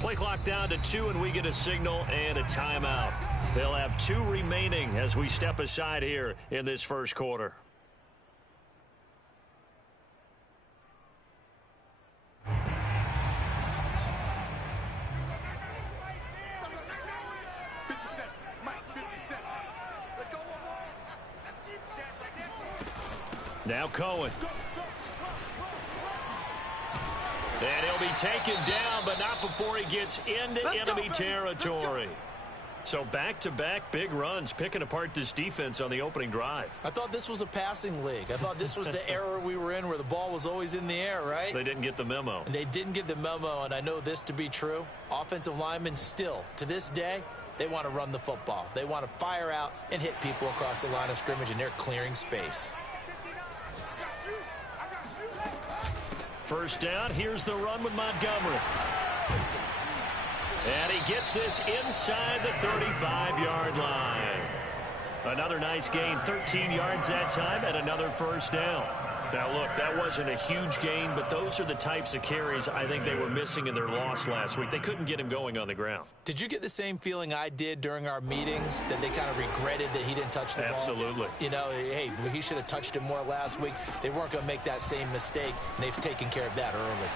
Play clock down to 2, and we get a signal and a timeout. They'll have 2 remaining as we step aside here in this first quarter. Now Cohen. And he'll be taken down, but not before he gets into enemy territory. So back-to-back big runs, picking apart this defense on the opening drive. I thought this was a passing league. I thought this was the era we were in where the ball was always in the air, right? They didn't get the memo. And they didn't get the memo, and I know this to be true. Offensive linemen still, to this day, they want to run the football. They want to fire out and hit people across the line of scrimmage, and they're clearing space. First down, here's the run with Montgomery. And he gets this inside the 35-yard line. Another nice gain, 13 yards that time, and another first down. Now, look, that wasn't a huge gain, but those are the types of carries I think they were missing in their loss last week. They couldn't get him going on the ground. Did you get the same feeling I did during our meetings, that they kind of regretted that he didn't touch the ball? Absolutely. You know, hey, he should have touched it more last week. They weren't going to make that same mistake, and they've taken care of that early.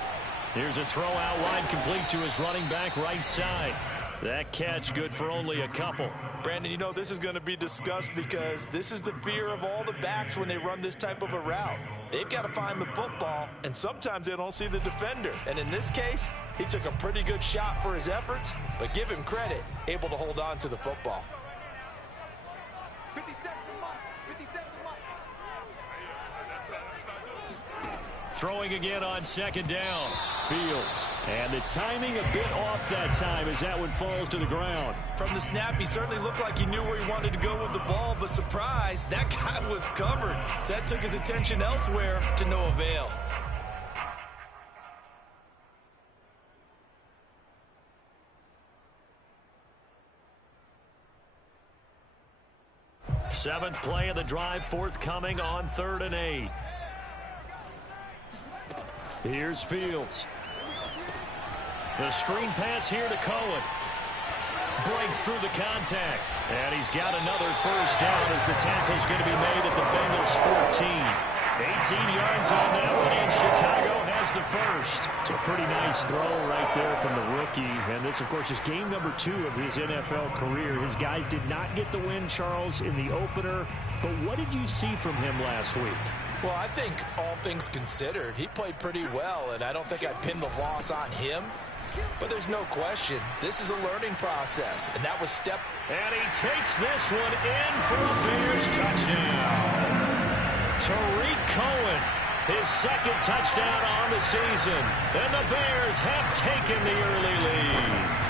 Here's a throw out wide, complete to his running back right side. That catch good for only a couple. Brandon, you know this is going to be discussed because this is the fear of all the backs when they run this type of a route. They've got to find the football, and sometimes they don't see the defender. And in this case, he took a pretty good shot for his efforts, but give him credit, able to hold on to the football. Throwing again on second down. Fields. And the timing a bit off that time as that one falls to the ground. From the snap, he certainly looked like he knew where he wanted to go with the ball, but surprise, that guy was covered. So that took his attention elsewhere to no avail. Seventh play of the drive forthcoming on 3rd and 8. Here's Fields. The screen pass here to Cohen. Breaks through the contact. And he's got another first down as the tackle's going to be made at the Bengals 14. 18 yards on that one, and Chicago has the first. It's a pretty nice throw right there from the rookie. And this, of course, is game number 2 of his NFL career. His guys did not get the win, Charles, in the opener. But what did you see from him last week? Well, I think all things considered, he played pretty well, and I don't think I'd pin the loss on him. But there's no question, this is a learning process, and that was step. And he takes this one in for a Bears touchdown. Tariq Cohen, his second touchdown on the season. And the Bears have taken the early lead.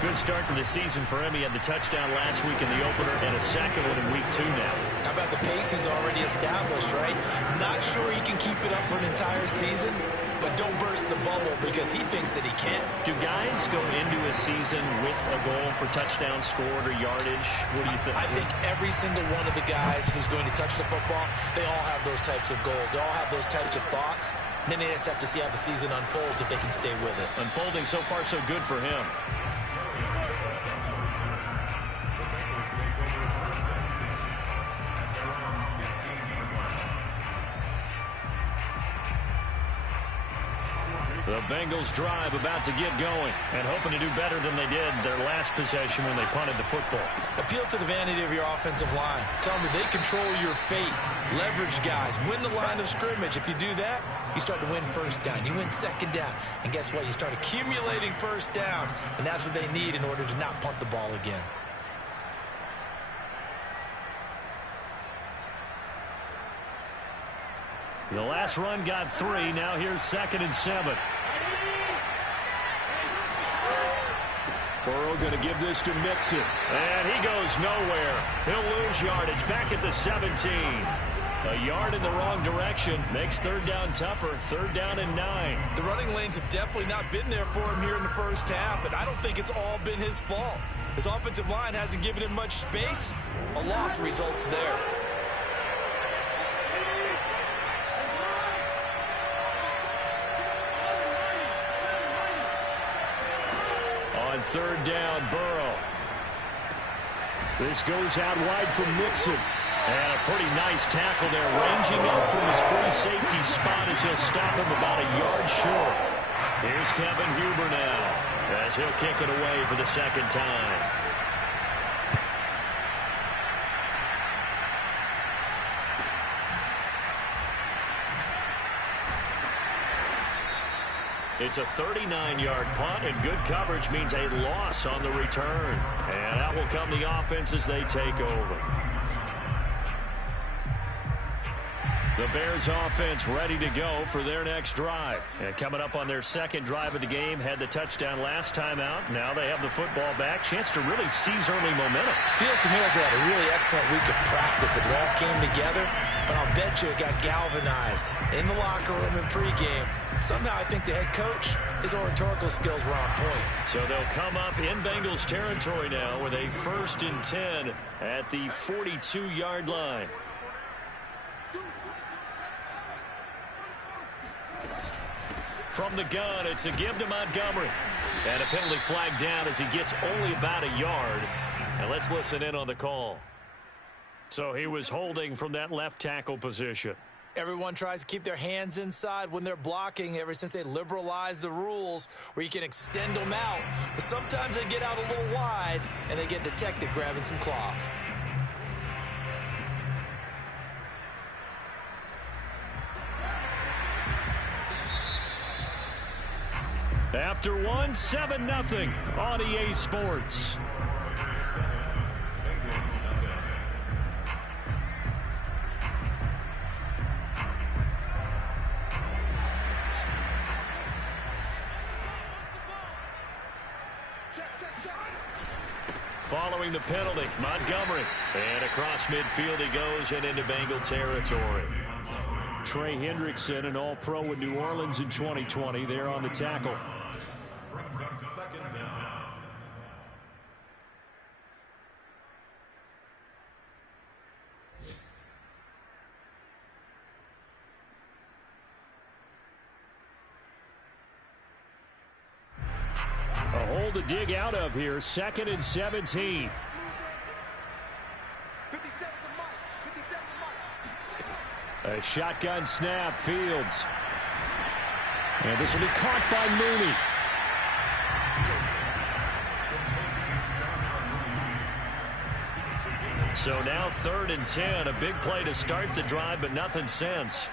Good start to the season for him. He had the touchdown last week in the opener and a second one in week 2 now. How about the pace he's already established, right? Not sure he can keep it up for an entire season, but don't burst the bubble because he thinks that he can. Do guys go into a season with a goal for touchdown scored or yardage? What do you think? I think every single one of the guys who's going to touch the football, they all have those types of goals. They all have those types of thoughts. And then they just have to see how the season unfolds if they can stay with it. Unfolding so far so good for him. The Bengals drive about to get going and hoping to do better than they did their last possession when they punted the football. Appeal to the vanity of your offensive line. Tell them that they control your fate. Leverage guys. Win the line of scrimmage. If you do that, you start to win first down. You win second down. And guess what? You start accumulating first downs. And that's what they need in order to not punt the ball again. The last run got 3. Now here's 2nd and 7. Burrow going to give this to Mixon. And he goes nowhere. He'll lose yardage back at the 17. A yard in the wrong direction makes 3rd down tougher. 3rd down and 9. The running lanes have definitely not been there for him here in the first half, and I don't think it's all been his fault. His offensive line hasn't given him much space. A loss results there. On third down, Burrow. This goes out wide from Mixon. And a pretty nice tackle there, ranging up from his free safety spot as he'll stop him about a yard short. Here's Kevin Huber now as he'll kick it away for the second time. It's a 39-yard punt, and good coverage means a loss on the return. And out will come the offense as they take over. The Bears offense ready to go for their next drive. And coming up on their second drive of the game, had the touchdown last time out. Now they have the football back. Chance to really seize early momentum. Feels to me like they had a really excellent week of practice. It all came together, but I'll bet you it got galvanized in the locker room in pregame. Somehow I think the head coach, his oratorical skills were on point. So they'll come up in Bengals territory now with a 1st and 10 at the 42-yard line. From the gun, it's a give to Montgomery. And a penalty flag down as he gets only about a yard. And let's listen in on the call. So he was holding from that left tackle position. Everyone tries to keep their hands inside when they're blocking ever since they liberalized the rules where you can extend them out. But sometimes they get out a little wide and they get detected grabbing some cloth. After one, 7-0 on EA Sports. Following the penalty, Montgomery. And across midfield he goes and into Bengal territory. Trey Hendrickson, an All-Pro in New Orleans in 2020, there on the tackle. A hole to dig out of here, 2nd and 17. A shotgun snap, Fields. And this will be caught by Mooney. So now 3rd and 10, a big play to start the drive, but nothing since.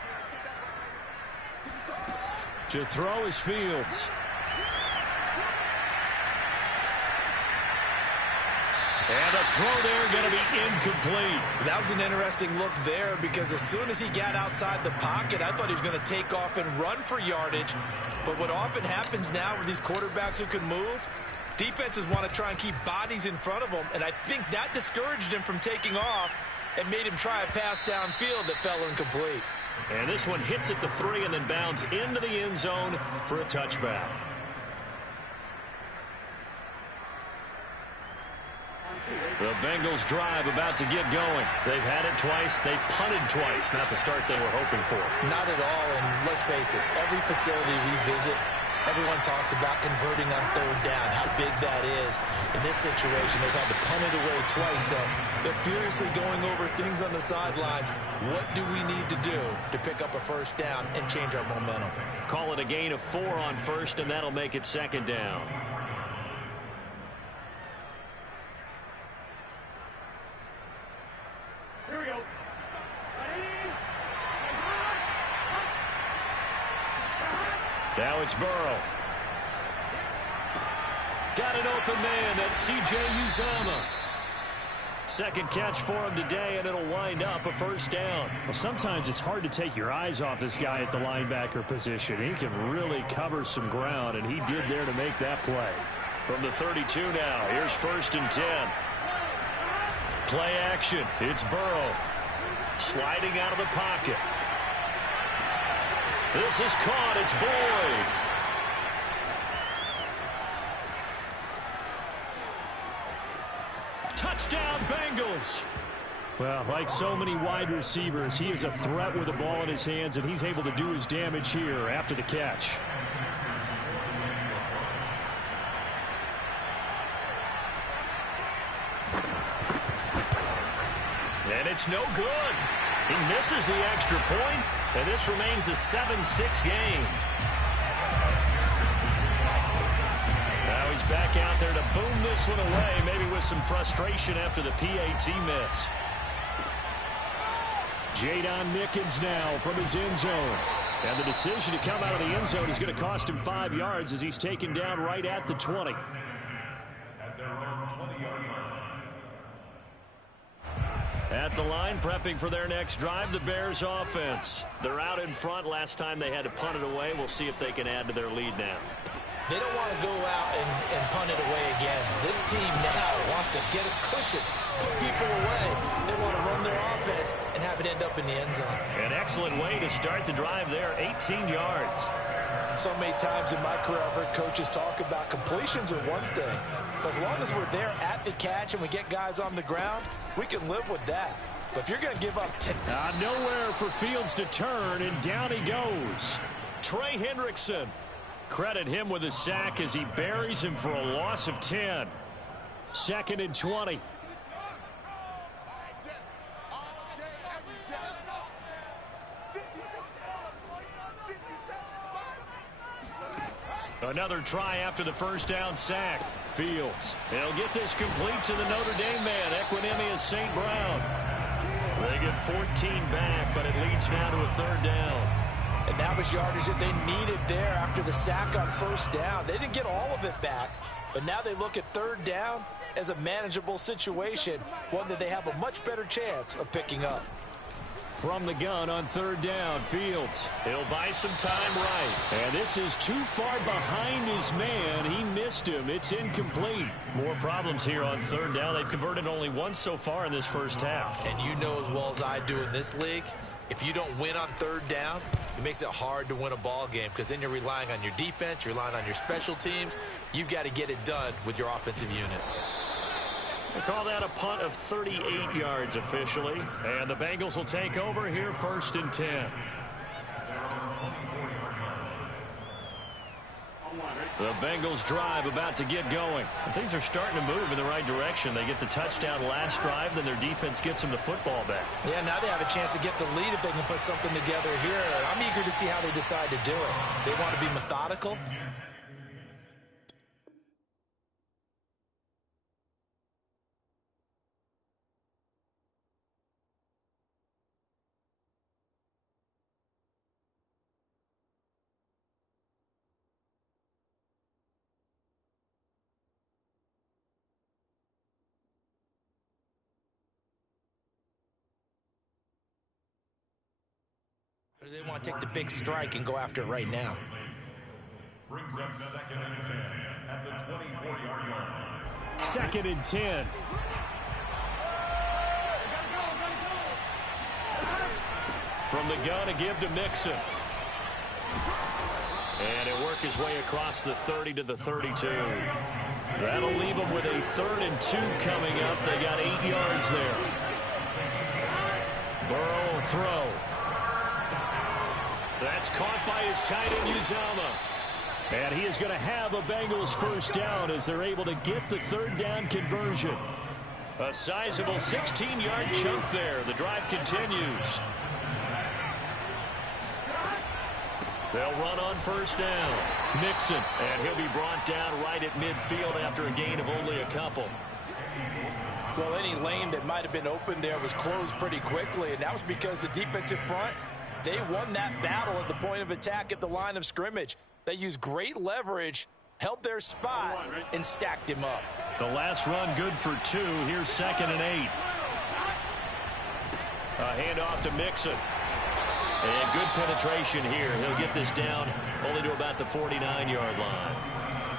To throw is Fields. And a throw there going to be incomplete. That was an interesting look there because as soon as he got outside the pocket, I thought he was going to take off and run for yardage. But what often happens now with these quarterbacks who can move, defenses want to try and keep bodies in front of them, and I think that discouraged him from taking off and made him try a pass downfield that fell incomplete. And this one hits at the 3 and then bounds into the end zone for a touchback. The Bengals drive about to get going. They've had it twice. They've punted twice. Not the start they were hoping for. Not at all, and let's face it, every facility we visit, everyone talks about converting on 3rd down, how big that is. In this situation, they've had to punt it away twice, so they're furiously going over things on the sidelines. What do we need to do to pick up a 1st down and change our momentum? Call it a gain of 4 on 1st, and that'll make it 2nd down. Here we go. Now it's Burrow. Got an open man. That's C.J. Uzomah. Second catch for him today, and it'll wind up a 1st down. Well, sometimes it's hard to take your eyes off this guy at the linebacker position. He can really cover some ground, and he did there to make that play. From the 32 now, here's 1st and 10. Play action. It's Burrow. Sliding out of the pocket. This is caught. It's Boyd. Touchdown, Bengals. Well, like so many wide receivers, he is a threat with the ball in his hands, and he's able to do his damage here after the catch. It's no good. He misses the extra point, and this remains a 7-6 game. Now he's back out there to boom this one away, maybe with some frustration after the PAT miss. Jadon Nickens now from his end zone. And the decision to come out of the end zone is going to cost him 5 yards as he's taken down right at the 20. At the line, prepping for their next drive, the Bears offense. They're out in front. Last time they had to punt it away. We'll see if they can add to their lead now. They don't want to go out and punt it away again. This team now wants to get a cushion, put people away. They want to run their offense and have it end up in the end zone. An excellent way to start the drive there, 18 yards. So many times in my career I've heard coaches talk about completions are one thing. But as long as we're there at the catch and we get guys on the ground, we can live with that. But if you're going to give up 10... Nowhere for Fields to turn, and down he goes. Trey Hendrickson. Credit him with a sack as he buries him for a loss of 10. 2nd and 20. Another try after the first down sack. Fields. He'll get this complete to the Notre Dame man, Equinemius St. Brown. They get 14 back, but it leads now to a 3rd down. And that was yardage that they needed there after the sack on first down. They didn't get all of it back, but now they look at 3rd down as a manageable situation, one that they have a much better chance of picking up. From the gun on 3rd down, Fields. He'll buy some time right. And this is too far behind his man. He missed him. It's incomplete. More problems here on 3rd down. They've converted only once so far in this first half. And you know as well as I do in this league, if you don't win on 3rd down, it makes it hard to win a ball game because then you're relying on your defense, you're relying on your special teams. You've got to get it done with your offensive unit. They call that a punt of 38 yards officially. And the Bengals will take over here 1st and 10. The Bengals drive about to get going. And things are starting to move in the right direction. They get the touchdown last drive, then their defense gets them the football back. Yeah, now they have a chance to get the lead if they can put something together here. I'm eager to see how they decide to do it. If they want to be methodical. Or they want to take the big strike and go after it right now. Brings up 2nd and 10 at the 24-yard line. 2nd and 10. From the gun, a give to Mixon. And he'll work his way across the 30 to the 32. That'll leave them with a 3rd and 2 coming up. They got 8 yards there. Burrow will throw. That's caught by his tight end, Uzama. And he is going to have a Bengals 1st down as they're able to get the 3rd down conversion. A sizable 16-yard chunk there. The drive continues. They'll run on 1st down. Mixon, and he'll be brought down right at midfield after a gain of only a couple. Well, any lane that might have been open there was closed pretty quickly, and that was because the defensive front, they won that battle at the point of attack at the line of scrimmage. They used great leverage, held their spot, and stacked him up. The last run good for 2. Here's 2nd and 8. A handoff to Mixon. And good penetration here. He'll get this down only to about the 49-yard line.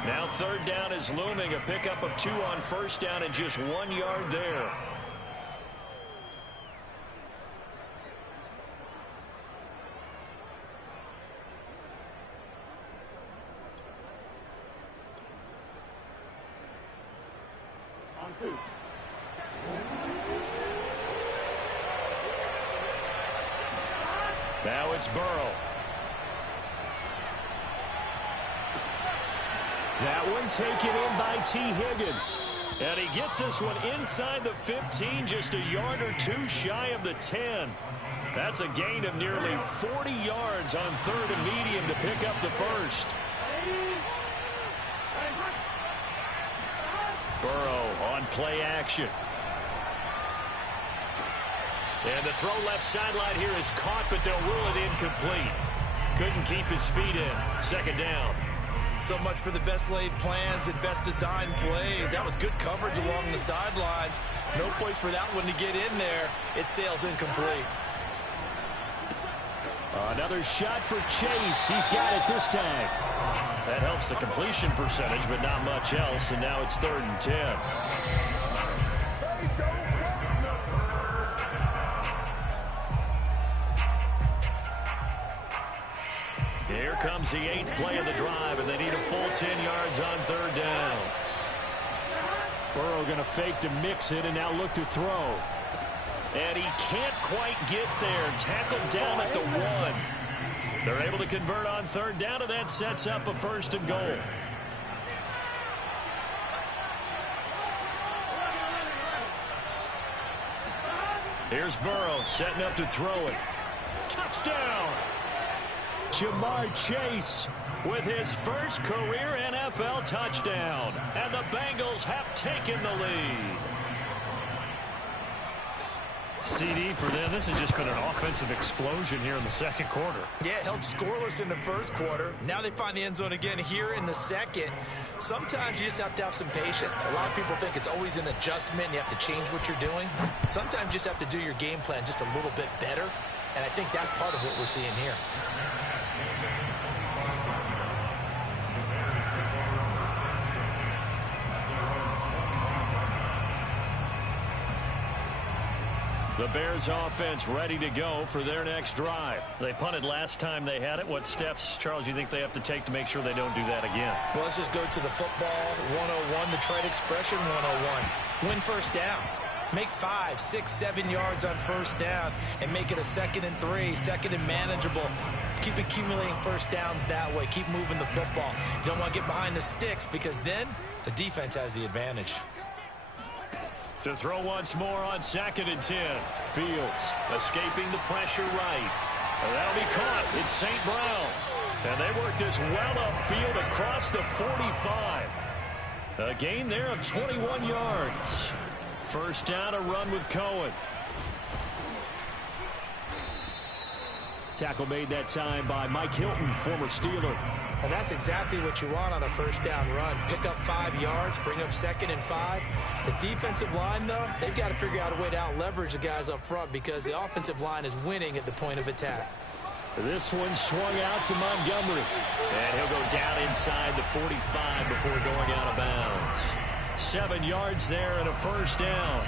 Now 3rd down is looming. A pickup of 2 on 1st down and just 1 yard there. Now it's Burrow. That one taken in by T. Higgins. And he gets this one inside the 15, just a yard or two shy of the 10. That's a gain of nearly 40 yards on 3rd and medium to pick up the first. Burrow on play action. And the throw left sideline here is caught, but they'll rule it incomplete. Couldn't keep his feet in. 2nd down. So much for the best laid plans and best designed plays. That was good coverage along the sidelines. No place for that one to get in there. It sails incomplete. Another shot for Chase. He's got it this time. That helps the completion percentage, but not much else. And now it's 3rd and 10. Here comes the 8th play of the drive, and they need a full 10 yards on 3rd down. Burrow going to fake to mix it and now look to throw. And he can't quite get there. Tackled down at the 1. They're able to convert on 3rd down, and that sets up a 1st and goal. Here's Burrow setting up to throw it. Touchdown! Jamar Chase with his first career NFL touchdown. And the Bengals have taken the lead. CD for them. This has just been an offensive explosion here in the 2nd quarter. Yeah, held scoreless in the 1st quarter. Now they find the end zone again here in the 2nd. Sometimes you just have to have some patience. A lot of people think it's always an adjustment. You have to change what you're doing. Sometimes you just have to do your game plan just a little bit better. And I think that's part of what we're seeing here. The Bears offense ready to go for their next drive. They punted last time they had it. What steps, Charles, you think they have to take to make sure they don't do that again? Well, let's just go to the football 101, the trade expression 101. Win 1st down. Make 5, 6, 7 yards on 1st down and make it a 2nd and 3, 2nd and manageable. Keep accumulating 1st downs that way. Keep moving the football. You don't want to get behind the sticks because then the defense has the advantage. To throw once more on 2nd and 10. Fields escaping the pressure right. And that'll be caught. It's St. Brown. And they work this well upfield across the 45. A gain there of 21 yards. 1st down, a run with Cohen. Tackle made that time by Mike Hilton, former Steeler. And that's exactly what you want on a 1st down run. Pick up 5 yards, bring up 2nd and 5. The defensive line, though, they've got to figure out a way to out-leverage the guys up front because the offensive line is winning at the point of attack. This one swung out to Montgomery. And he'll go down inside the 45 before going out of bounds. 7 yards there and a 1st down.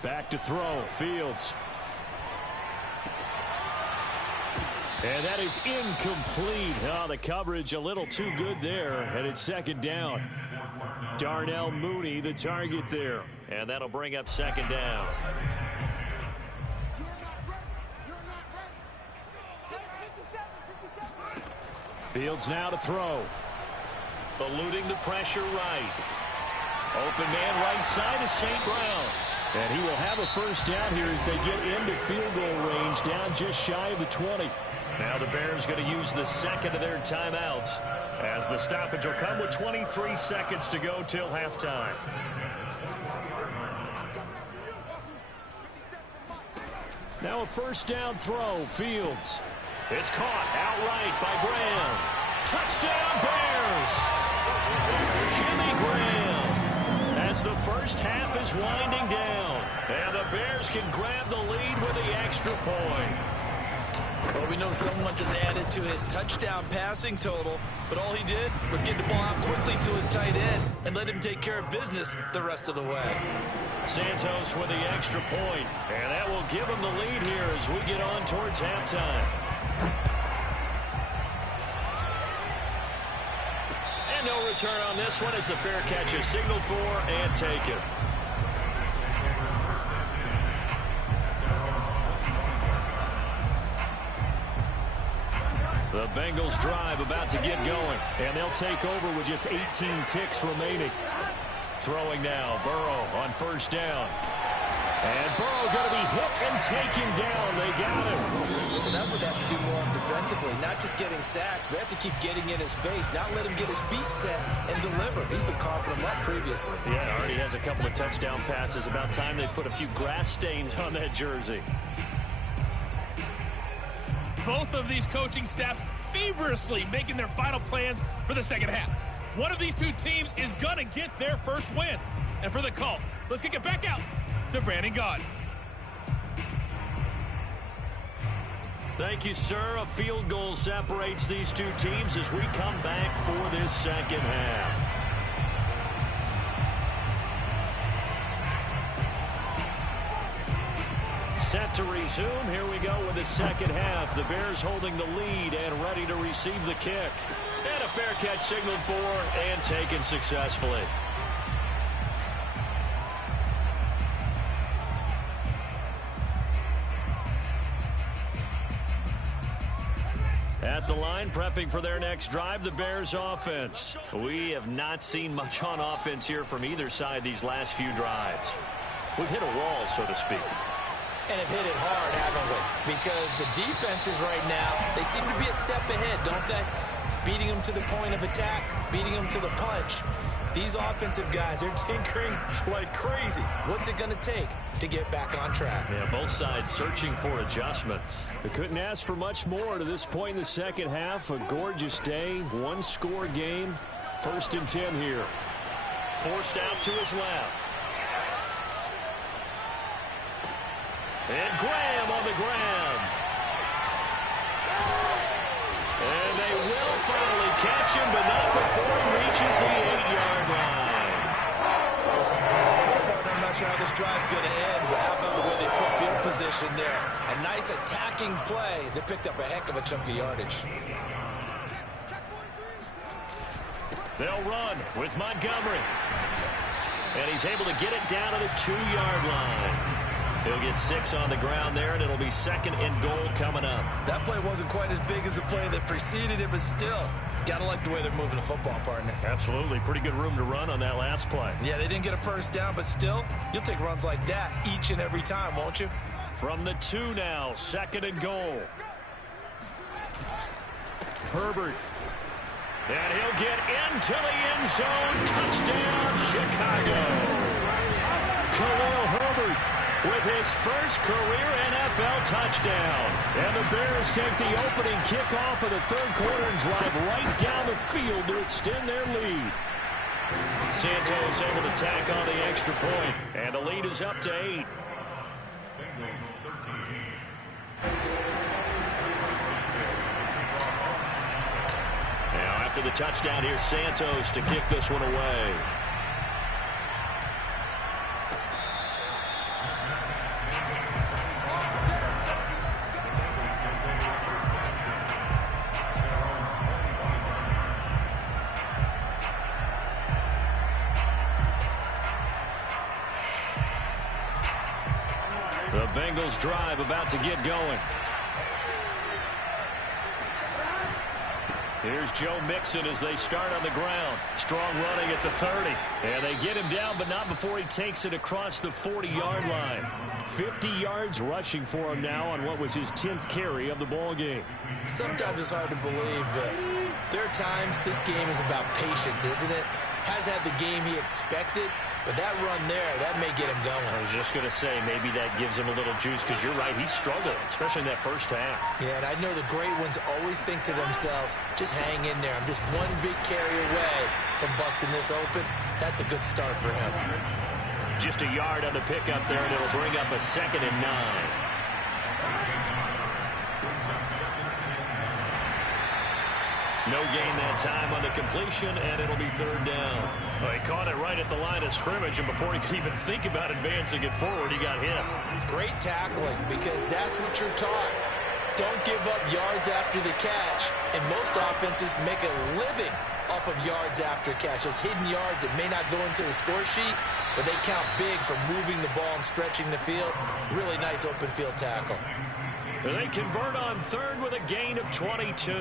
Back to throw. Fields. And that is incomplete. Oh, the coverage a little too good there. And it's 2nd down. Darnell Mooney, the target there. And that'll bring up 2nd down. Fields now to throw. Eluding the pressure right. Open man right side is St. Brown. And he will have a 1st down here as they get into field goal range, down just shy of the 20. Now the Bears going to use the 2nd of their timeouts as the stoppage will come with 23 seconds to go till halftime. Now a 1st down throw. Fields. It's caught outright by Graham. Touchdown Bears! Jimmy Graham, as the 1st half is winding down. And the Bears can grab the lead with the extra point. Well, we know someone just added to his touchdown passing total, but all he did was get the ball out quickly to his tight end and let him take care of business the rest of the way. Santos with the extra point, and that will give him the lead here as we get on towards halftime. And no return on this one as the fair catch is signaled for and taken. The Bengals drive about to get going, and they'll take over with just 18 ticks remaining. Throwing now, Burrow on first down. And Burrow going to be hit and taken down. They got him. Well, that's what they have to do more defensively, not just getting sacks, but they have to keep getting in his face, not let him get his feet set and deliver. He's been carving them up previously. Yeah, already has a couple of touchdown passes. About time they put a few grass stains on that jersey. Both of these coaching staffs feverishly making their final plans for the second half. One of these two teams is going to get their first win. And for the call, let's kick it back out to Brandon Gaudin. Thank you, sir. A field goal separates these two teams as we come back for this second half. Set to resume. Here we go with the second half. The Bears holding the lead and ready to receive the kick. And a fair catch signaled for and taken successfully. At the line, prepping for their next drive, the Bears offense. We have not seen much on offense here from either side these last few drives. We've hit a wall, so to speak. And have hit it hard, haven't we? Because the defenses right now, they seem to be a step ahead, don't they? Beating them to the point of attack, beating them to the punch. These offensive guys, they're tinkering like crazy. What's it going to take to get back on track? Yeah, both sides searching for adjustments. They couldn't ask for much more to this point in the second half. A gorgeous day, one-score game. 1st and 10 here. Forced out to his left. And Graham on the ground. And they will finally catch him, but not before he reaches the 8-yard line. I'm not sure how this drive's going to end, but how about the way they flip field position there? A nice attacking play. They picked up a heck of a chunk of yardage. They'll run with Montgomery. And he's able to get it down to the 2-yard line. He'll get 6 on the ground there, and it'll be 2nd and goal coming up. That play wasn't quite as big as the play that preceded it, but still, got to like the way they're moving the football, partner. Absolutely. Pretty good room to run on that last play. Yeah, they didn't get a first down, but still, you'll take runs like that each and every time, won't you? From the 2 now, 2nd and goal. Herbert. And he'll get into the end zone. Touchdown, Chicago. Khalil Herbert with his first career NFL touchdown. And the Bears take the opening kickoff of the 3rd quarter and drive right down the field to extend their lead. Santos able to tack on the extra point, and the lead is up to 8. Now after the touchdown, here's Santos to kick this one away. The Bengals drive about to get going. Here's Joe Mixon as they start on the ground. Strong running at the 30. And they get him down, but not before he takes it across the 40-yard line. 50 yards rushing for him now on what was his 10th carry of the ball game. Sometimes it's hard to believe, but there are times this game is about patience, isn't it? Has had the game he expected, but that run there, that may get him going. I was just going to say, maybe that gives him a little juice, because you're right, he struggled, especially in that first half. Yeah, and I know the great ones always think to themselves, just hang in there. I'm just one big carry away from busting this open. That's a good start for him. Just a yard on the pickup there, and it'll bring up a 2nd and 9. No gain that time on the completion, and it'll be 3rd down. Well, he caught it right at the line of scrimmage, and before he could even think about advancing it forward, he got hit. Great tackling, because that's what you're taught. Don't give up yards after the catch, and most offenses make a living off of yards after catch. Those hidden yards that may not go into the score sheet, but they count big for moving the ball and stretching the field. Really nice open field tackle. They convert on third with a gain of 22.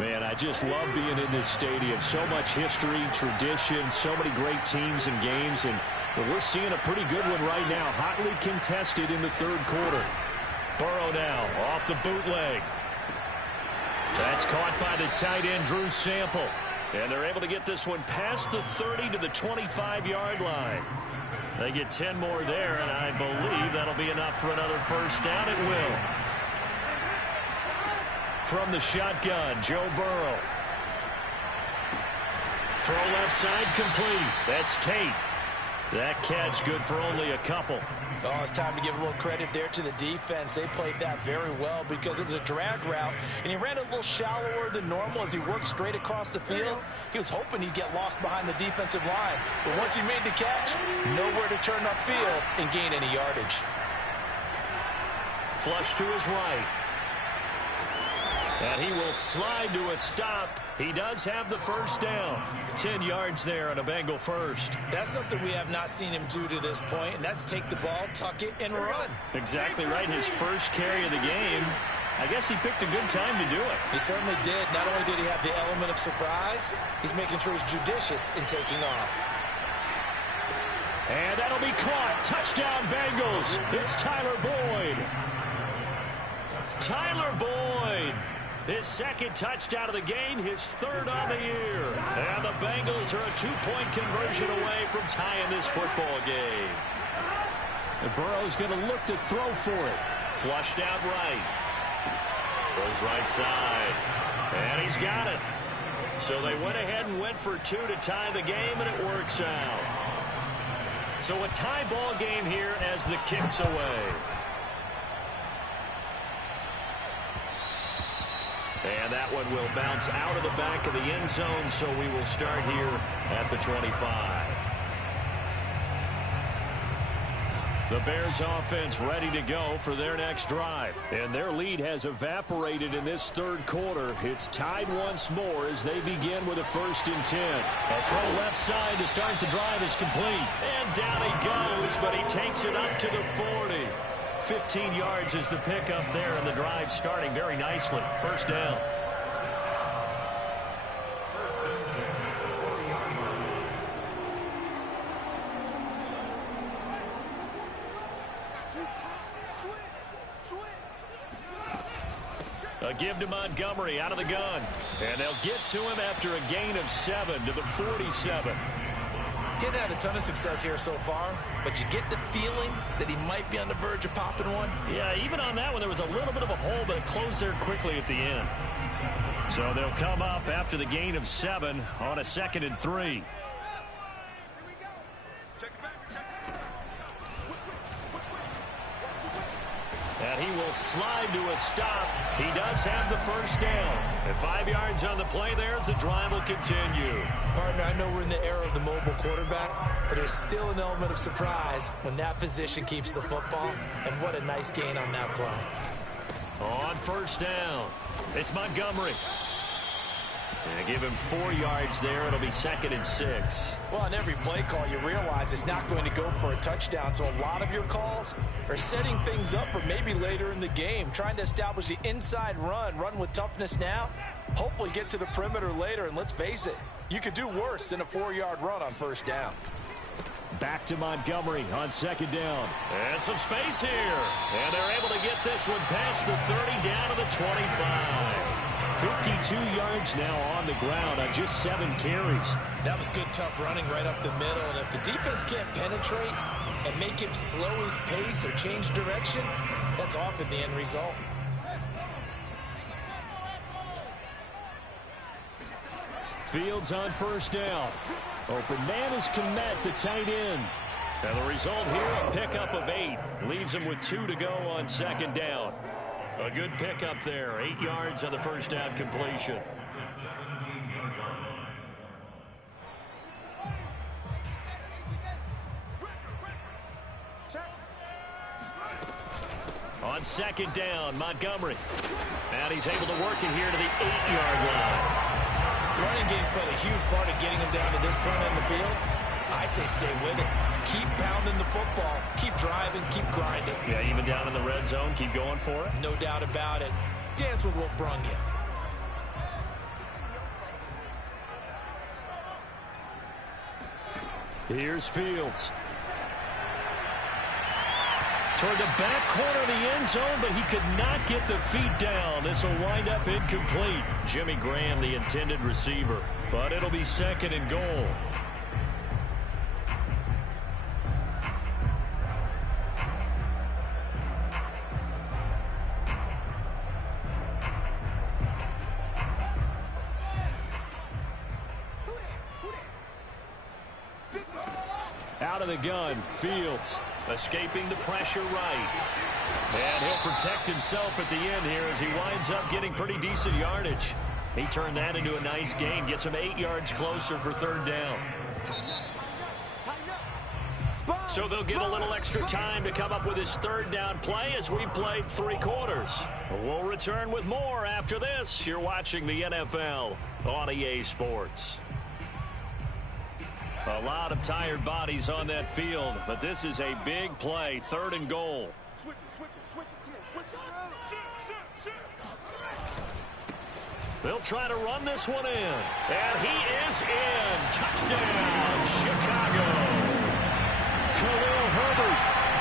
Man, I just love being in this stadium. So much history, tradition, so many great teams and games, and we're seeing a pretty good one right now. Hotly contested in the third quarter. Burrow now off the bootleg. That's caught by the tight end, Drew Sample. And they're able to get this one past the 30 to the 25-yard line. They get 10 more there, and I believe that'll be enough for another first down. It will. From the shotgun, Joe Burrow. Throw left side complete. That's Tate. That catch good for only a couple. Oh, it's time to give a little credit there to the defense. They played that very well because it was a drag route, and he ran a little shallower than normal as he worked straight across the field. He was hoping he'd get lost behind the defensive line, but once he made the catch, nowhere to turn upfield and gain any yardage. Flush to his right. And he will slide to a stop. He does have the first down. 10 yards there and a Bengal first. That's something we have not seen him do to this point, and that's take the ball, tuck it, and run. Exactly right. His first carry of the game. I guess he picked a good time to do it. He certainly did. Not only did he have the element of surprise, he's making sure he's judicious in taking off. And that'll be caught. Touchdown, Bengals. It's Tyler Boyd. Tyler Boyd. His second touchdown of the game, his third on the year. And the Bengals are a two-point conversion away from tying this football game. And Burrow's going to look to throw for it. Flushed out right. Goes right side. And he's got it. So they went ahead and went for two to tie the game, and it works out. So a tie ball game here as the kick's away. And that one will bounce out of the back of the end zone, so we will start here at the 25. The Bears offense ready to go for their next drive. And their lead has evaporated in this third quarter. It's tied once more as they begin with a 1st and 10. A throw left side to start the drive is complete. And down he goes, but he takes it up to the 40. 15 yards is the pickup there, and the drive starting very nicely. First down. A give to Montgomery out of the gun. And they'll get to him after a gain of 7 to the 47. Getting had a ton of success here so far, but you get the feeling that he might be on the verge of popping one. Yeah, even on that one, there was a little bit of a hole, but it closed there quickly at the end. So they'll come up after the gain of 7 on a 2nd and 3. And he will slide to a stop. He does have the first down. And 5 yards on the play there as the drive will continue. Partner, I know we're in the era of the mobile quarterback, but there's still an element of surprise when that position keeps the football. And what a nice gain on that play. On first down, it's Montgomery. And give him 4 yards there. It'll be 2nd and 6. Well, on every play call, you realize it's not going to go for a touchdown. So a lot of your calls are setting things up for maybe later in the game, trying to establish the inside run with toughness now, hopefully get to the perimeter later. And let's face it, you could do worse than a 4-yard run on first down. Back to Montgomery on 2nd down. And some space here. And they're able to get this one past the 30 down to the 25. 52 yards now on the ground on just 7 carries. That was good, tough running right up the middle. And if the defense can't penetrate and make him slow his pace or change direction, that's often the end result. Fields on first down. Open man is Kmet, the tight end. And the result here, a pickup of 8. Leaves him with 2 to go on 2nd down. A good pickup there. 8 yards on the first down completion. On 2nd down, Montgomery. And he's able to work it here to the 8-yard line. running game's played a huge part in getting him down to this point in the field. I say stay with it. Keep pounding the football. Keep driving. Keep grinding. Yeah, even down in the red zone, keep going for it. No doubt about it. Dance with what brung you. Here's Fields. Toward the back corner of the end zone, but he could not get the feet down. This will wind up incomplete. Jimmy Graham, the intended receiver, but it'll be second and goal. Out of the gun, Fields escaping the pressure right. And he'll protect himself at the end here as he winds up getting pretty decent yardage. He turned that into a nice gain, gets him 8 yards closer for third down. So they'll get a little extra time to come up with his third down play as we played 3 quarters. We'll return with more after this. You're watching the NFL on EA Sports. A lot of tired bodies on that field, but this is a big play, third and goal. They'll try to run this one in, and he is in. Touchdown, Chicago. Khalil Herbert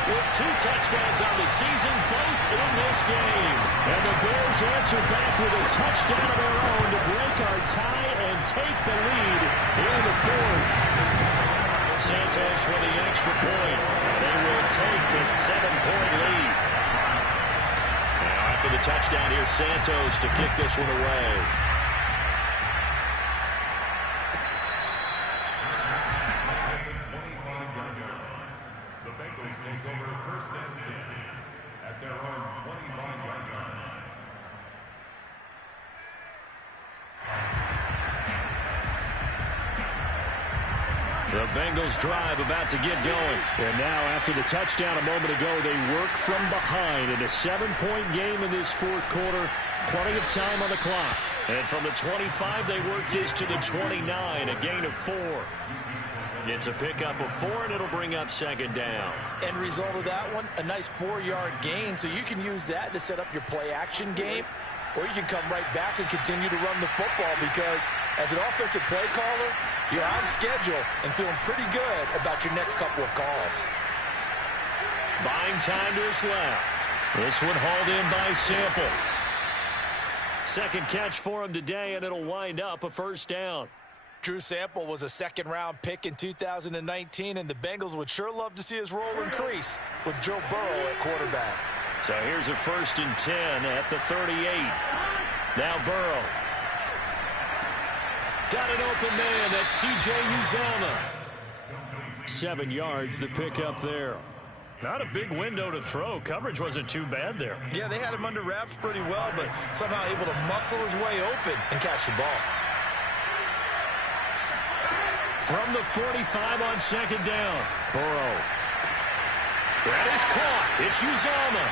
with 2 touchdowns on the season, both in this game. And the Bears answer back with a touchdown of their own to break our tie and take the lead here in the 4th. Santos with the extra point. They will take the 7-point lead. Now after the touchdown, here's Santos to kick this one away. The Bengals take over first and 10 at their own 25-yard line. The Bengals drive about to get going. And now after the touchdown a moment ago, they work from behind in a 7-point game in this 4th quarter. Plenty of time on the clock. And from the 25, they work this to the 29, a gain of 4. It's a pickup of 4, and it'll bring up second down. End result of that one, a nice 4-yard gain, so you can use that to set up your play-action game, or you can come right back and continue to run the football because as an offensive play caller, you're on schedule and feeling pretty good about your next couple of calls. Buying time to his left. This one hauled in by Sample. Second catch for him today, and it'll wind up a first down. Drew Sample was a second-round pick in 2019, and the Bengals would sure love to see his role increase with Joe Burrow at quarterback. So here's a 1st and 10 at the 38. Now Burrow. Got an open man. That's C.J. Uzomah. 7 yards, the pickup there. Not a big window to throw. Coverage wasn't too bad there. Yeah, they had him under wraps pretty well, but somehow able to muscle his way open and catch the ball. From the 45 on second down. Burrow. That is caught. It's Uzomah.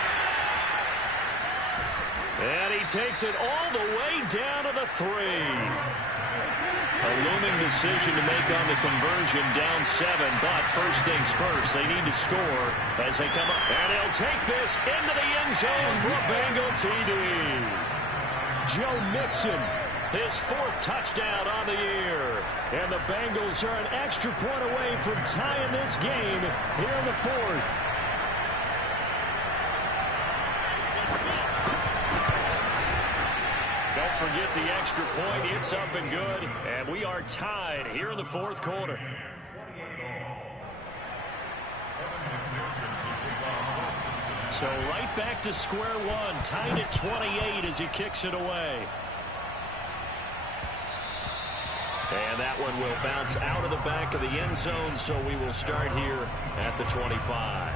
And he takes it all the way down to the 3. A looming decision to make on the conversion, down 7. But first things first, they need to score as they come up. And he'll take this into the end zone for a Bengal TD. Joe Mixon, his 4th touchdown on the year. And the Bengals are an extra point away from tying this game here in the 4th. Don't forget the extra point. It's up and good. And we are tied here in the 4th quarter. So right back to square one. Tied at 28 as he kicks it away. And that one will bounce out of the back of the end zone, so we will start here at the 25.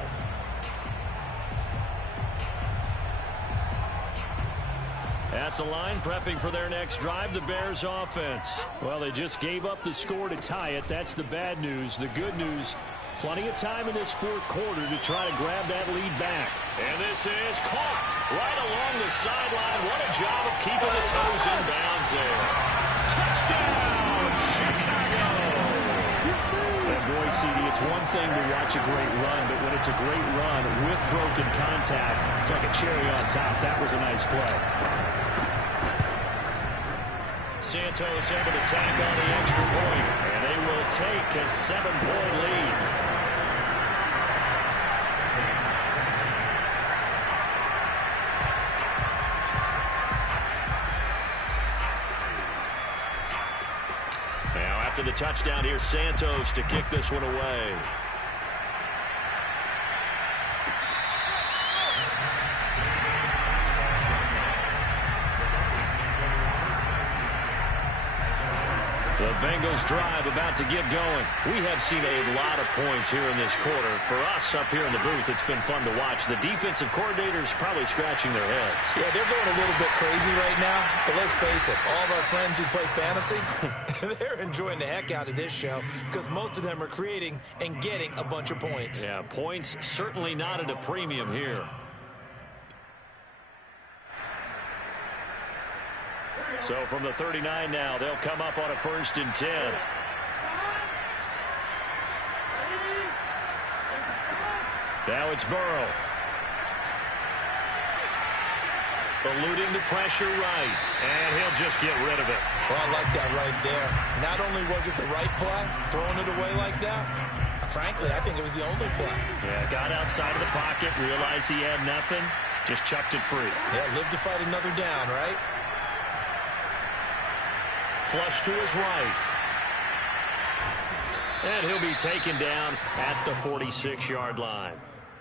At the line, prepping for their next drive, the Bears offense. Well, they just gave up the score to tie it. That's the bad news. The good news, plenty of time in this 4th quarter to try to grab that lead back. And this is caught right along the sideline. What a job of keeping the toes in bounds there. Touchdown, Chicago! And boy, CD, it's one thing to watch a great run, but when it's a great run with broken contact, it's like a cherry on top. That was a nice play. Santos able to tack on the extra point, and they will take a 7-point lead. Now after the touchdown, here's Santos to kick this one away. The Bengals drive about to get going. We have seen a lot of points here in this quarter. For us up here in the booth, it's been fun to watch. The defensive coordinators probably scratching their heads. Yeah, they're going a little bit crazy right now. But let's face it, all of our friends who play fantasy, they're enjoying the heck out of this show because most of them are creating and getting a bunch of points. Yeah, points certainly not at a premium here. So from the 39 now, they'll come up on a 1st and 10. Now it's Burrow. Eluding the pressure right. And he'll just get rid of it. Well, I like that right there. Not only was it the right play, throwing it away like that, frankly, I think it was the only play. Yeah, got outside of the pocket, realized he had nothing, just chucked it free. Yeah, live to fight another down, right? Flush to his right. And he'll be taken down at the 46-yard line.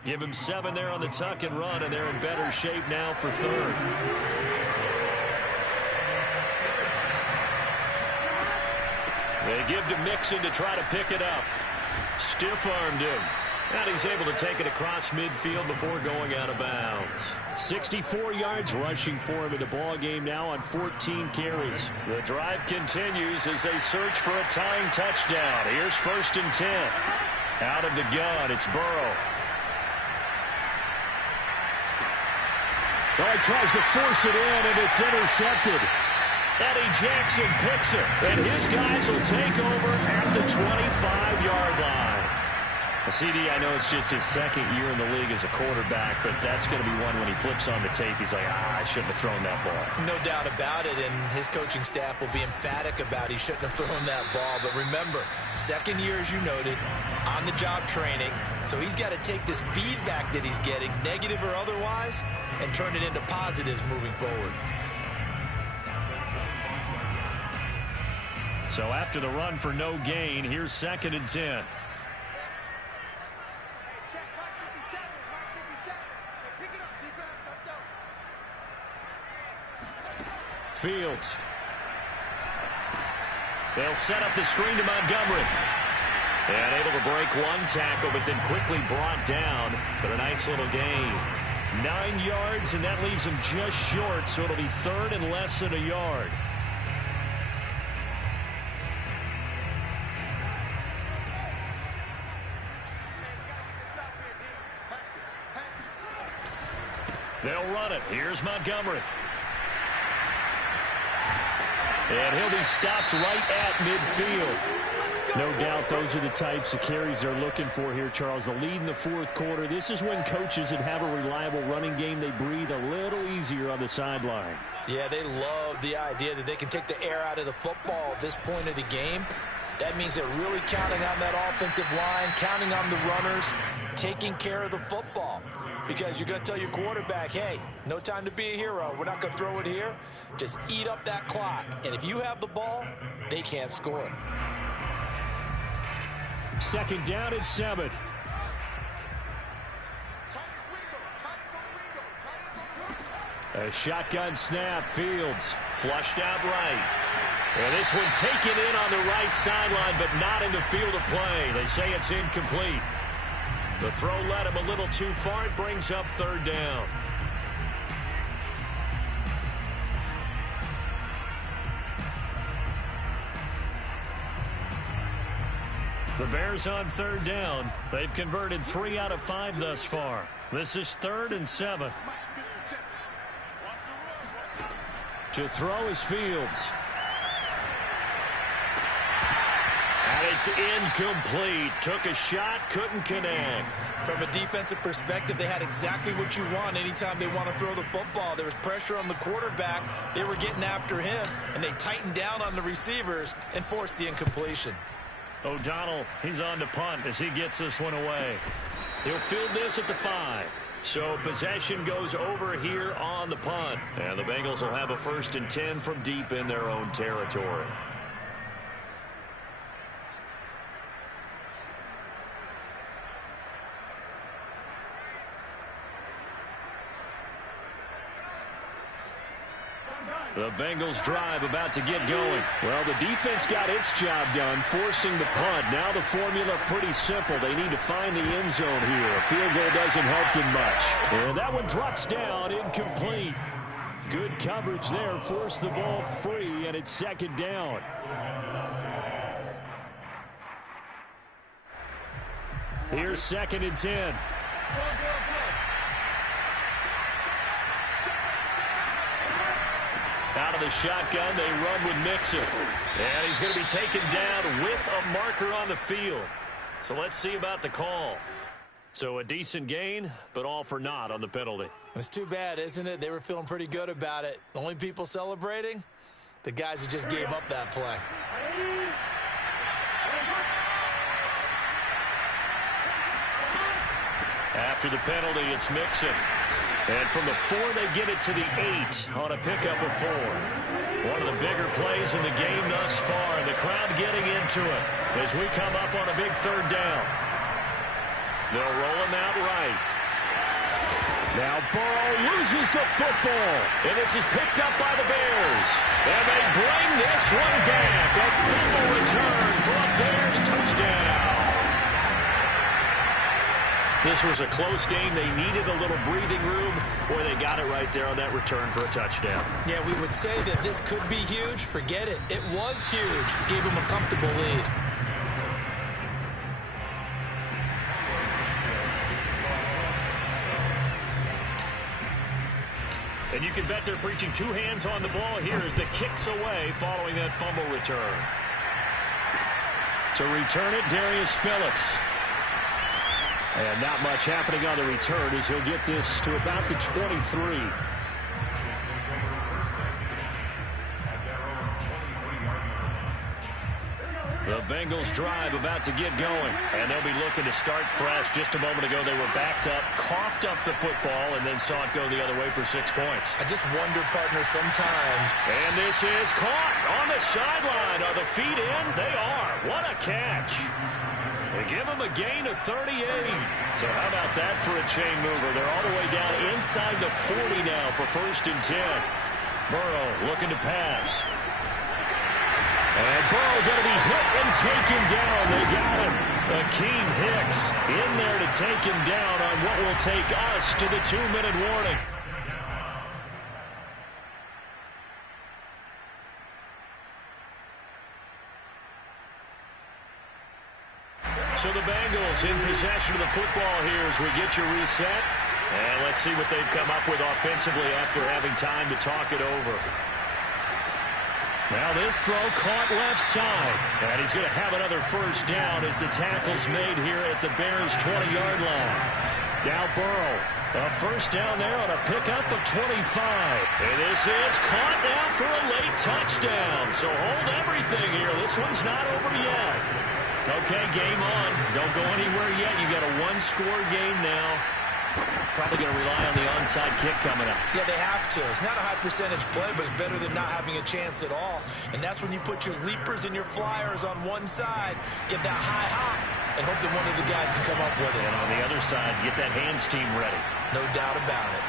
Give him 7 there on the tuck and run, and they're in better shape now for 3rd. They give to Mixon to try to pick it up. Stiff-armed him. And he's able to take it across midfield before going out of bounds. 64 yards rushing for him in the ball game now on 14 carries. The drive continues as they search for a tying touchdown. Here's 1st and 10. Out of the gun, it's Burrow. Oh, he tries to force it in, and it's intercepted. Eddie Jackson picks it, and his guys will take over at the 25-yard line. CD, I know it's just his 2nd year in the league as a quarterback, but that's going to be one when he flips on the tape. He's like, I shouldn't have thrown that ball. No doubt about it, and his coaching staff will be emphatic about he shouldn't have thrown that ball. But remember, 2nd year, as you noted, on-the-job training, so he's got to take this feedback that he's getting, negative or otherwise, and turn it into positives moving forward. So after the run for no gain, here's 2nd and 10. Fields. They'll set up the screen to Montgomery. And able to break one tackle, but then quickly brought down. But a nice little gain. 9 yards, and that leaves him just short, so it'll be 3rd and less than a yard. They'll run it. Here's Montgomery. And he'll be stopped right at midfield. No doubt those are the types of carries they're looking for here, Charles. The lead in the 4th quarter. This is when coaches that have a reliable running game, they breathe a little easier on the sideline. Yeah, they love the idea that they can take the air out of the football at this point of the game. That means they're really counting on that offensive line, counting on the runners, taking care of the football. Because you're going to tell your quarterback, hey, no time to be a hero. We're not going to throw it here. Just eat up that clock. And if you have the ball, they can't score. 2nd down and 7. A shotgun snap. Fields flushed out right. And this one taken in on the right sideline, but not in the field of play. They say it's incomplete. The throw led him a little too far. It brings up 3rd down. The Bears on 3rd down. They've converted 3 out of 5 thus far. This is 3rd and 7. To throw is Fields. And it's incomplete. Took a shot, couldn't connect. From a defensive perspective, they had exactly what you want anytime they want to throw the football. There was pressure on the quarterback. They were getting after him, and they tightened down on the receivers and forced the incompletion. O'Donnell, he's on to punt as he gets this one away. He'll field this at the 5. So possession goes over here on the punt. And the Bengals will have a 1st and 10 from deep in their own territory. The Bengals drive about to get going. Well, the defense got its job done, forcing the punt. Now the formula pretty simple. They need to find the end zone here. A field goal doesn't help them much. And that one drops down, incomplete. Good coverage there, forced the ball free, and it's 2nd down. Here's 2nd and 10. Out of the shotgun, they run with Mixon. And he's going to be taken down with a marker on the field. So let's see about the call. So a decent gain, but all for naught on the penalty. It's too bad, isn't it? They were feeling pretty good about it. The only people celebrating? The guys who just gave up that play. After the penalty, it's Mixon. And from the 4, they get it to the 8 on a pickup of 4. One of the bigger plays in the game thus far, and the crowd getting into it as we come up on a big 3rd down. They'll roll him out right. Now Burrow loses the football, and this is picked up by the Bears. And they bring this one back. A fumble return for a Bears touchdown. This was a close game. They needed a little breathing room. Boy, they got it right there on that return for a touchdown. Yeah, we would say that this could be huge. Forget it. It was huge. Gave them a comfortable lead. And you can bet they're preaching 2 hands on the ball here as the kick's away following that fumble return. To return it, Darius Phillips. And not much happening on the return as he'll get this to about the 23. The Bengals drive about to get going. And they'll be looking to start fresh. Just a moment ago, they were backed up, coughed up the football, and then saw it go the other way for 6 points. I just wonder, partner, sometimes. And this is caught on the sideline. Are the feet in? They are. What a catch. They give him a gain of 38. So how about that for a chain mover? They're all the way down inside the 40 now for 1st and 10. Burrow looking to pass. And Burrow going to be hit and taken down. They got him. Akeem Hicks in there to take him down on what will take us to the 2-minute warning. So the Bengals in possession of the football here as we get you reset. And let's see what they've come up with offensively after having time to talk it over. Now this throw caught left side. And he's going to have another 1st down as the tackle's made here at the Bears' 20-yard line. Now Burrow. A 1st down there on a pickup of 25. And this is caught now for a late touchdown. So hold everything here. This one's not over yet. Okay, game on. Don't go anywhere yet. You got a 1-score game now. Probably going to rely on the onside kick coming up. Yeah, they have to. It's not a high percentage play, but it's better than not having a chance at all. And that's when you put your leapers and your flyers on one side, get that high hop, and hope that one of the guys can come up with it. And on the other side, get that hands team ready. No doubt about it.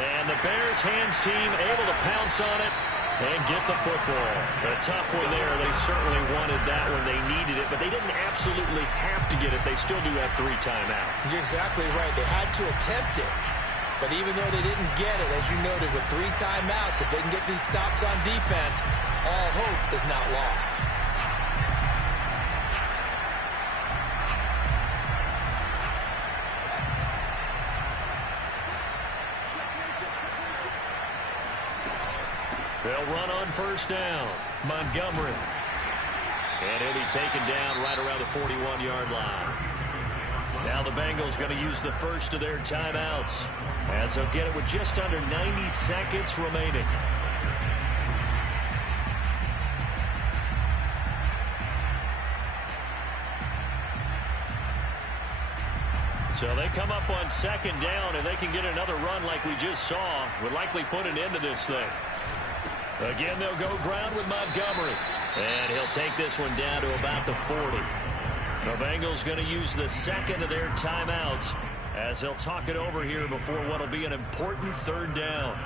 And the Bears hands team able to pounce on it and get the football. A tough one there. They certainly wanted that when they needed it, but they didn't absolutely have to get it. They still do have 3 timeouts. You're exactly right. They had to attempt it. But even though they didn't get it, as you noted, with 3 timeouts, if they can get these stops on defense, all hope is not lost. They'll run on 1st down. Montgomery And he'll be taken down right around the 41-yard line. Now the Bengals going to use the first of their timeouts, as they'll get it with just under 90 seconds remaining. So they come up on second down, and they can get another run like we just saw. Would likely put an end to this thing. Again, they'll go ground with Montgomery. And he'll take this one down to about the 40. The Bengals going to use the second of their timeouts as they'll talk it over here before what will be an important third down.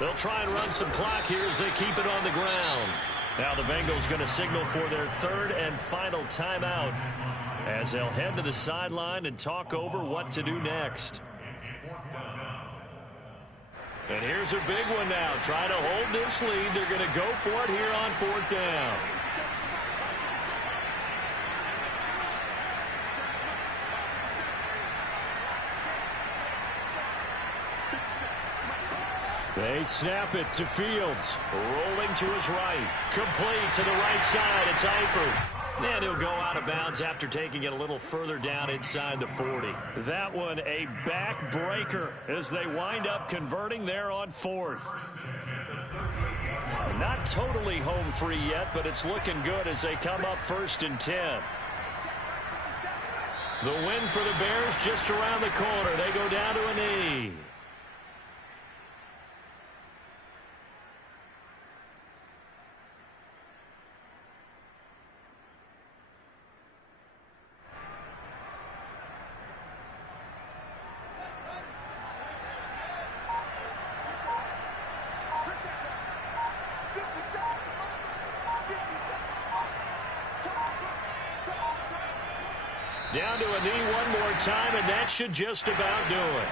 They'll try and run some clock here as they keep it on the ground. Now the Bengals going to signal for their third and final timeout as they'll head to the sideline and talk over what to do next. And here's a big one now. Try to hold this lead. They're going to go for it here on fourth down. They snap it to Fields. Rolling to his right. Complete to the right side. It's Eifert. And he'll go out of bounds after taking it a little further down inside the 40. That one a backbreaker as they wind up converting there on fourth. Not totally home free yet, but it's looking good as they come up 1st and 10. The win for the Bears just around the corner. They go down to a knee. Down to a knee one more time, and that should just about do it.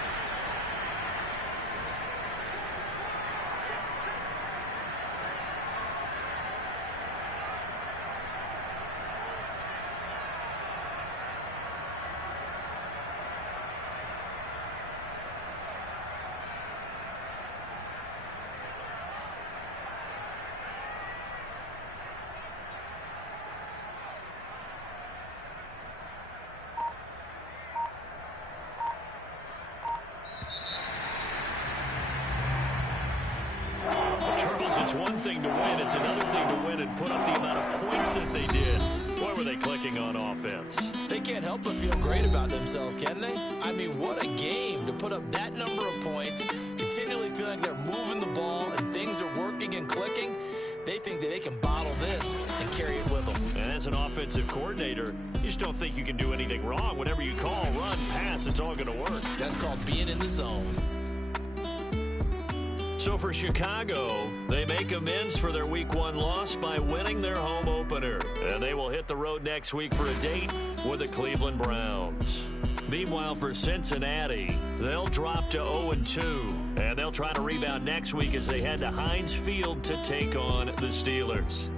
It's one thing to win, it's another thing to win and put up the amount of points that they did. Boy, were they clicking on offense. They can't help but feel great about themselves, can they? I mean, what a game to put up that number of points, continually feeling like they're moving the ball and things are working and clicking. They think that they can bottle this and carry it with them. And as an offensive coordinator, you just don't think you can do anything wrong. Whatever you call, run, pass, it's all going to work. That's called being in the zone. So for Chicago, they make amends for their Week 1 loss by winning their home opener. And they will hit the road next week for a date with the Cleveland Browns. Meanwhile, for Cincinnati, they'll drop to 0-2. And they'll try to rebound next week as they head to Heinz Field to take on the Steelers.